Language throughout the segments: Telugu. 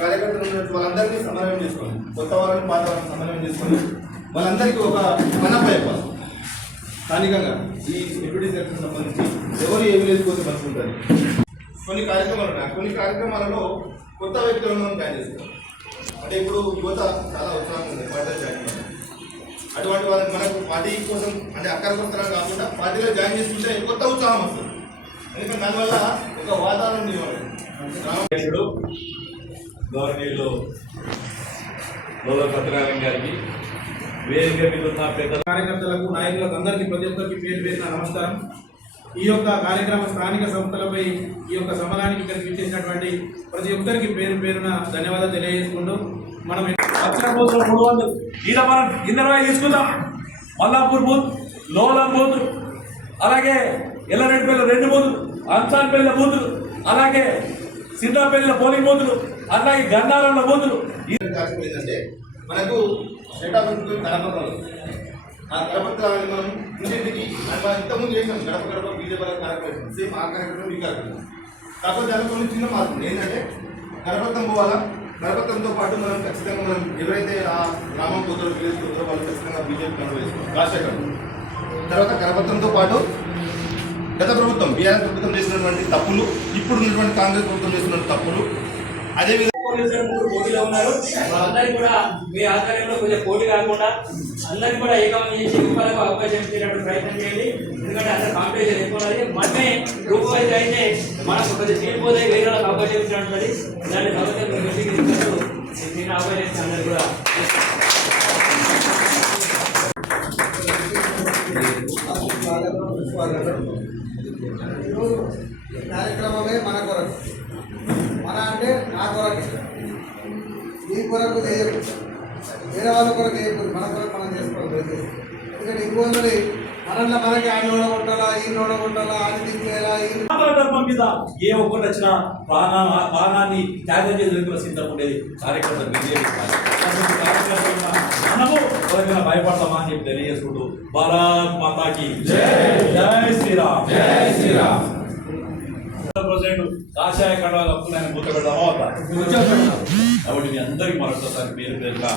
కార్యకర్తలు ఉన్నట్టు వాళ్ళందరిని సమన్వయం చేసుకోండి. కొత్త వారిని పాత వారిని సమన్వయం చేసుకొని వాళ్ళందరికీ ఒక మనపై స్థానికంగా ఈ డిప్యూటీ సెక్టర్ సంబంధించి ఎవరు ఏమి లేకపోతే పంచుకుంటారు కొన్ని కార్యక్రమాలు ఉన్నాయి. కొన్ని కార్యక్రమాలలో కొత్త వ్యక్తులను మనం ప్లాన్ చేస్తాం. అంటే ఇప్పుడు యువత చాలా ఉత్సాహం ఉంది. పార్టీలో జాయిన్ అటువంటి వాళ్ళకి మనకు పార్టీ కోసం అంటే అక్కడ కొత్తగా కాకుండా పార్టీలో జాయిన్ చేసుకుంటే కొత్త ఉత్సాహం వస్తుంది. ఎందుకంటే దానివల్ల ఒక వాతావరణం ఇవ్వాలి అధ్యక్షుడు గౌరవనీయులు లోల సత్యనారాయణ గారికి వేదిక మీద ఉన్న పెద్ద కార్యకర్తలకు నాయకులకు అందరికీ ప్రతి ఒక్కరికి పేరు పేరున నమస్కారం. ఈ యొక్క కార్యక్రమ స్థానిక సంస్థలపై ఈ యొక్క సమరానికి ఇక్కడికి ఇచ్చేసినటువంటి ప్రతి ఒక్కరికి పేరు పేరున ధన్యవాదాలు తెలియజేసుకుంటూ మనం వచ్చిన మూడు వందలు. మనం ఇందరవై తీసుకుందాం. మల్లాపూర్ బూత్ లోలం బూత్ అలాగే ఎల్లరెడ్డిపల్లి రెండు బూతులు అంచాన్పల్లి బూతులు అలాగే సిద్ధాపల్లి పోలింగ్ బూతులు. అలాగే గన్నారంలో బూతులు. ఏంటంటే మనకు స్టేట్ ఆఫ్ ఆ కడపత్రాలను మనం ఇంటింటికి ఇంతకుముందు చేసాం గడప గడప బీజేపీ కార్యక్రమం సేమ్ ఆ కార్యక్రమం ఈ కార్యక్రమం. కాకపోతే దానికి కొన్ని చిన్న మార్పులు. ఏంటంటే కరపత్రం పోవాలా? కరపత్రంతో పాటు మనం ఖచ్చితంగా మనం ఎవరైతే ఆ గ్రామం పోతారో విలేజ్ పోతారో వాళ్ళు ఖచ్చితంగా బీజేపీ కనుక వేసుకోవాలి రాజశేఖర్. తర్వాత కరపత్రంతో పాటు గత ప్రభుత్వం బీఆర్ఎస్ ప్రభుత్వం చేసినటువంటి తప్పులు ఇప్పుడు ఉన్నటువంటి కాంగ్రెస్ ప్రభుత్వం చేసినటువంటి తప్పులు అదేవిధంగా పోలీసులు ముగ్గురు పోటీలో ఉన్నారు వాళ్ళందరికీ కూడా మీ ఆధ్వర్యంలో కొంచెం పోటీ కాకుండా అందరికీ కూడా ఏకమని చేసి రూపాయలకు అవకాశం ఇచ్చేటట్టు ప్రయత్నం చేయండి ఎందుకంటే అందరు కాంపిటీషన్ ఎక్కువ ఉన్నది మనమే రూపాయలు వైజ్ అయితే మనకు కొద్దిగా సీట్ పోతే వేరే వాళ్ళకి అవకాశం ఇచ్చినట్టుంది ఇలాంటి సమస్యలు నేను అవకాశం ఇచ్చి అందరికీ కూడా మీ కొరకు చేయకు వేరే వాళ్ళ కొరకు చేయకూడదు మన కొరకు మనం చేసుకోవాలి. ఎందుకంటే ఇంకొందరి మనల్ని మనకి ఆయన ఓడగొట్టాలా ఈయన ఓడగొట్టాలా ఆయన ధర్మం మీద ఏ ఒక్కటి వచ్చినా ప్రాణా ప్రాణాన్ని త్యాగం చేసేందుకు సిద్ధం ఉండేది కార్యకర్త బీజేపీ మనము ఎవరికైనా భయపడతామా అని చెప్పి తెలియజేసుకుంటూ భారత్ మాతాకి జై. శ్రీరామ్. జై శ్రీరామ్. కాషాయ కండవ కప్పుకుని ఆయన గుర్తు పెడదామా? వద్దా? కాబట్టి మీ అందరికీ మరొకసారి పేరు పేరుగా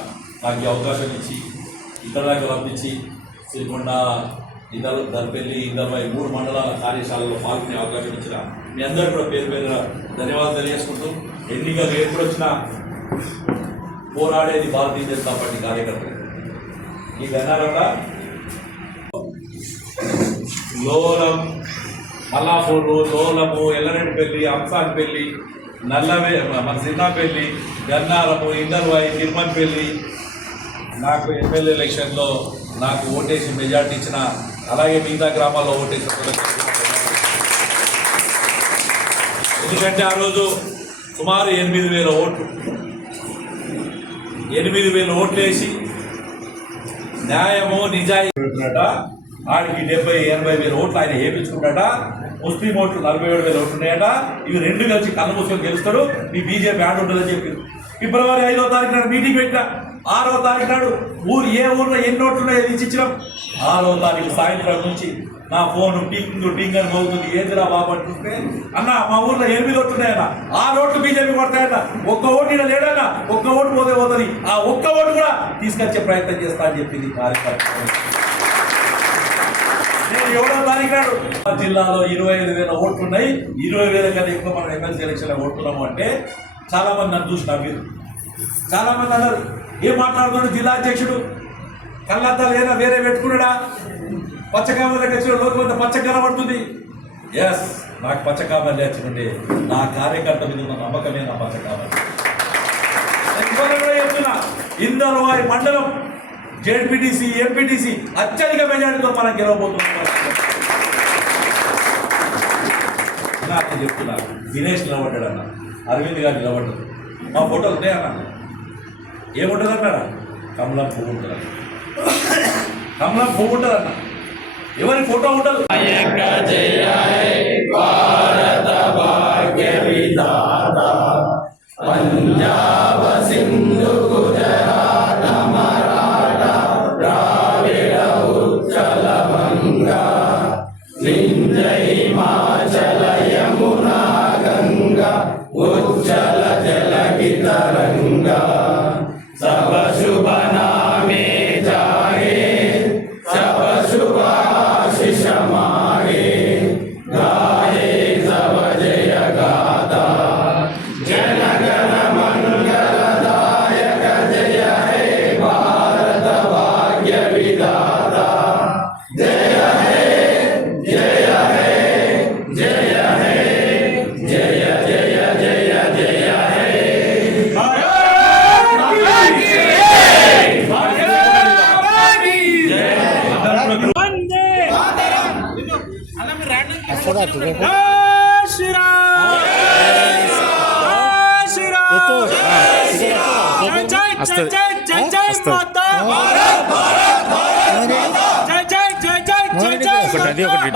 నాకు ఈ అవకాశం ఇచ్చి ఇక్కడ దాకా రప్పించి సిరికొండ ఇద్దరు దర్పల్లి ఇద్దరు మూడు మండలాల కార్యశాలలో పాల్గొనే అవకాశం ఇచ్చిన మీ అందరికీ కూడా పేరు పేరుగా ధన్యవాదాలు తెలియజేసుకుంటూ ఎన్నికలు ఎప్పుడు వచ్చినా పోరాడేది భారతీయ జనతా పార్టీ కార్యకర్తలు. ఈ గన్నారంగా లోలం మల్లాపూరు లోలము ఎల్లరెడ్డిపల్లి అంసాన్పల్లి నల్లవే మన సిన్నాపల్లి గన్నారము ఇందర్వాయి తిరుమన్పల్లి నాకు ఎమ్మెల్యే ఎలక్షన్లో నాకు ఓటేసి మెజార్టీ ఇచ్చిన అలాగే మిగతా గ్రామాల్లో ఓటేసిన ఎందుకంటే ఆ రోజు సుమారు ఎనిమిది వేల ఓట్లు. ఎనిమిది వేల ఓట్లు వేసి న్యాయము నిజాయి ఆడికి డెబ్బై ఎనభై వేల ఓట్లు ఆయన వేయించుకుంటాట ముస్లిం ఓట్లు నలభై ఏడు వేల ఓట్లు ఉన్నాయట. ఇవి రెండు కలిసి కళ్ళు మూసుకొని గెలుస్తాడు. మీ బీజేపీ ఆడ ఉంటుందని చెప్పి. ఫిబ్రవరి ఐదో తారీఖు నాడు మీటింగ్ పెట్టిన. ఆరో తారీఖు నాడు ఊరు ఏ ఊర్లో ఎన్ని ఓట్లు ఉన్నాయో తీసి ఇచ్చినాం. ఆరో తారీఖు సాయంత్రం నుంచి నా ఫోన్ టింగ్ టింగ్ అని పోతుంది ఏదిరా బాబు అంటుంటే అన్న మా ఊర్లో ఎనిమిది ఓట్లున్నాయన్న ఆ ఆరు ఓట్లు బీజేపీ కొడతాయన్న. ఒక్క ఓటు ఈడ లేడన్న. ఒక్క ఓటు పోతే పోతుంది. ఆ ఒక్క ఓటు కూడా తీసుకొచ్చే ప్రయత్నం చేస్తా అని చెప్పింది కార్యకర్త నేను ఎవడో తారీఖు మా జిల్లాలో ఇరవై ఐదు వేల ఓట్లు ఉన్నాయి. ఇరవై వేల కన్నా ఎక్కువ మనం ఎమ్మెల్సీ ఎలక్షన్ ఓట్లున్నాము అంటే చాలా మంది నన్ను చూసి నవ్వారు చాలా మంది అన్నారు ఏం మాట్లాడుతున్నాడు జిల్లా అధ్యక్షుడు? కళ్ళద్దాలు ఏదైనా వేరే పెట్టుకున్నాడా? పచ్చకామలకు వచ్చిన లోకమంత పచ్చ కనబడుతుంది. ఎస్ నాకు పచ్చకామలు లేచుకుంటే నా కార్యకర్త మీద ఉన్న నమ్మకమే నా పచ్చకామలు నేను ఇవాళ కూడా చెప్తున్నా ఇందరవారి మండలం జెడ్పీటీసీ ఎంపీటీసీ అత్యధిక మెజారిటీతో మనం గెలవబోతున్నాం. నాకు చెప్తున్నా. దినేష్ నిలబడ్డాడు అన్న అరవింద్ గారు నిలబడ్డారు. మా ఫోటోలు ఉన్నాయన్న ఏముంటుంది అన్నాడు? కమలం పువ్వు ఉంటుంది అన్న కమలం పువ్వు ఉంటుంది అన్న ఎవరి ఫోటో ఉంటుంది? భారత పంజాబ్. ఒకటి అది ఒకటి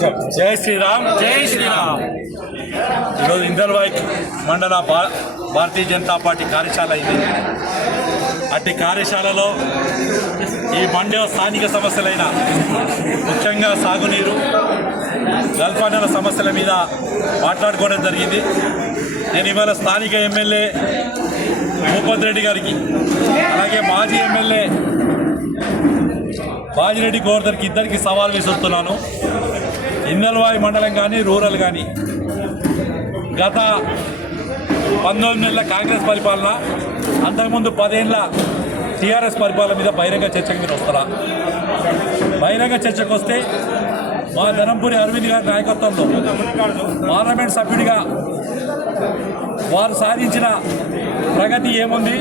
జై శ్రీరామ్ జై శ్రీరామ్. ఈరోజు ఇందర్వాయి మండల భా- భారతీయ జనతా పార్టీ కార్యశాల ఇది. అట్టి కార్యశాలలో ఈ మండల స్థానిక సమస్యలైన ముఖ్యంగా సాగునీరు గల్ఫానల సమస్యల మీద మాట్లాడుకోవడం జరిగింది. నేను ఇవాళ స్థానిక ఎమ్మెల్యే భూపత్ రెడ్డి గారికి అలాగే మాజీ ఎమ్మెల్యే బాజిరెడ్డి గోవర్ధన్కి ఇద్దరికి సవాల్ విసురుతున్నాను. ఇందల్వాయి మండలం కానీ రూరల్ కానీ. గత పంతొమ్మిది నెలల కాంగ్రెస్ పరిపాలన అంతకుముందు పదేళ్ళ టీఆర్ఎస్ పరిపాలన మీద బహిరంగ చర్చకు మీరు వస్తారా బహిరంగ చర్చకు వస్తే మా ధనంపురి అరవింద్ గారి నాయకత్వంలో పార్లమెంట్ సభ్యుడిగా వారు సాధించిన ప్రగతి ఏముంది?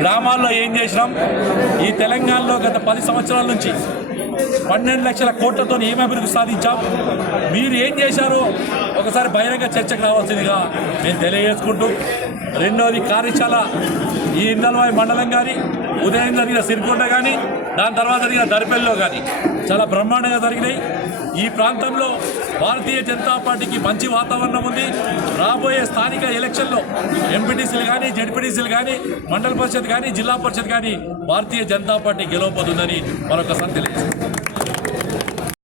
గ్రామాల్లో ఏం చేసినాం? ఈ తెలంగాణలో గత పది సంవత్సరాల నుంచి పన్నెండు లక్షల కోట్లతో ఏం అభివృద్ధి సాధించాం? మీరు ఏం చేశారో ఒకసారి బహిరంగ చర్చకు రావాల్సిందిగా నేను తెలియజేసుకుంటూ రెండవది కార్యశాల ఈ ఇందల్వాయి మండలం కానీ ఉదయం జరిగిన సిరికొండ కానీ దాని తర్వాత జరిగిన దర్పెల్లో కానీ చాలా బ్రహ్మాండంగా జరిగినాయి. ఈ ప్రాంతంలో భారతీయ జనతా పార్టీకి మంచి వాతావరణం ఉంది. రాబోయే స్థానిక ఎలక్షన్లో ఎంపీటీసీలు కానీ జడ్పీటీసీలు కానీ మండల పరిషత్ కానీ జిల్లా పరిషత్ కానీ భారతీయ జనతా పార్టీ గెలవబోతుందని మరొకసారి తెలియజేస్తాను